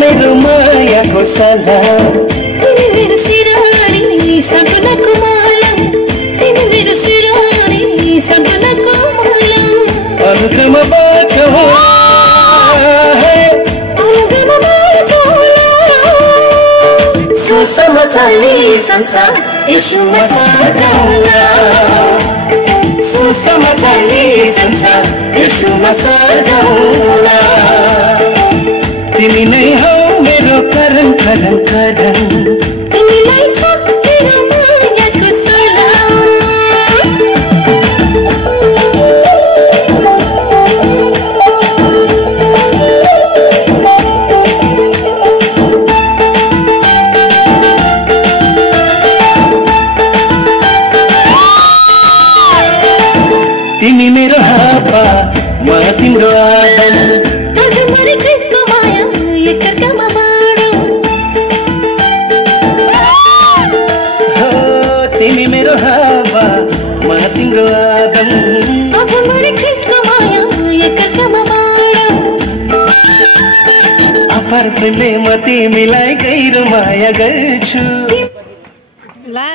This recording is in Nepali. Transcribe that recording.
मेरो मायाको सलाम तिमी मेरो सिरानी सपनाको माला तिमी मेरो सिरानी सपनाको माला अनुग्रमा बाँचो सुसमाचारले संसार यीशुमा सजाउला सुसमाचारले संसार यीशुमा सजाउला तिमी नै हौ मेरो करण करण करण तिमीलाई छ मेरो मायाको सलाम तिमी मेरो हावा म तिम्रो आदम मरे ख्रिस्टको माया एकअर्कामा बाँडौँ तिमी मेरो हावा म तिम्रो आदम मरे ख्रिस्टको माया एकअर्कामा बाँडौँ अपार प्रेमले म तिमीलाई गहिरो माया गर्छु ला